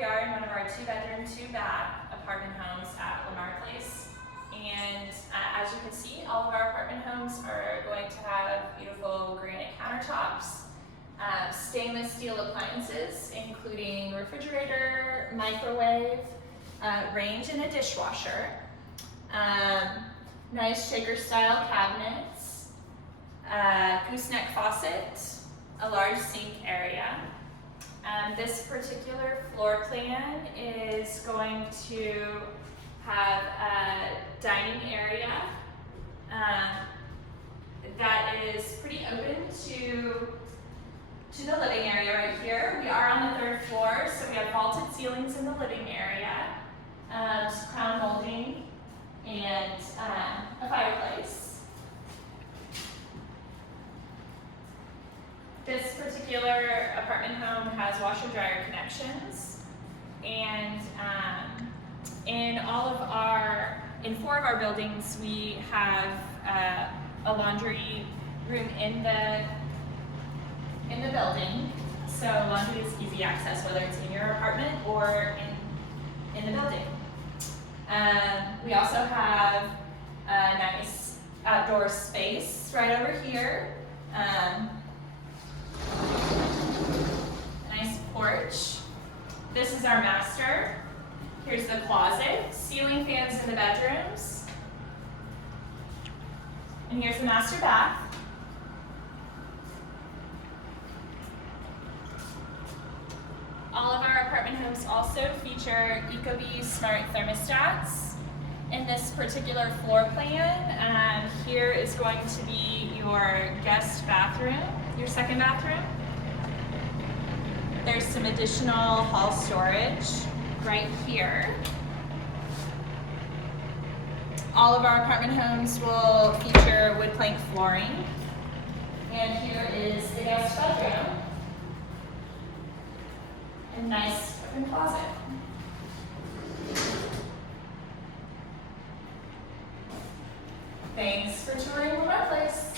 we are in one of our 2-bedroom, 2-bath apartment homes at Lamar Place. And as you can see, all of our apartment homes are going to have beautiful granite countertops, stainless steel appliances, including refrigerator, microwave, range, and a dishwasher. Nice shaker style cabinets, gooseneck faucet, a large sink area. This particular floor plan is going to have a dining area that is pretty open to the living area right here. We are on the 3rd floor, so we have vaulted ceilings in the living area, crown molding, and a fireplace. This particular apartment home has washer-dryer connections, and in 4 of our buildings we have a laundry room in the building, so laundry is easy access whether it's in your apartment or in the building. We also have a nice outdoor space right over here. Nice porch. This is our master. Here's the closet, ceiling fans in the bedrooms. And here's the master bath. All of our apartment homes also feature ecobee smart thermostats. In this particular floor plan, here is going to be your guest bathroom, your 2nd bathroom. There's some additional hall storage right here. All of our apartment homes will feature wood plank flooring. And here is the guest bedroom. A nice open closet. Thanks for touring Lamar Place.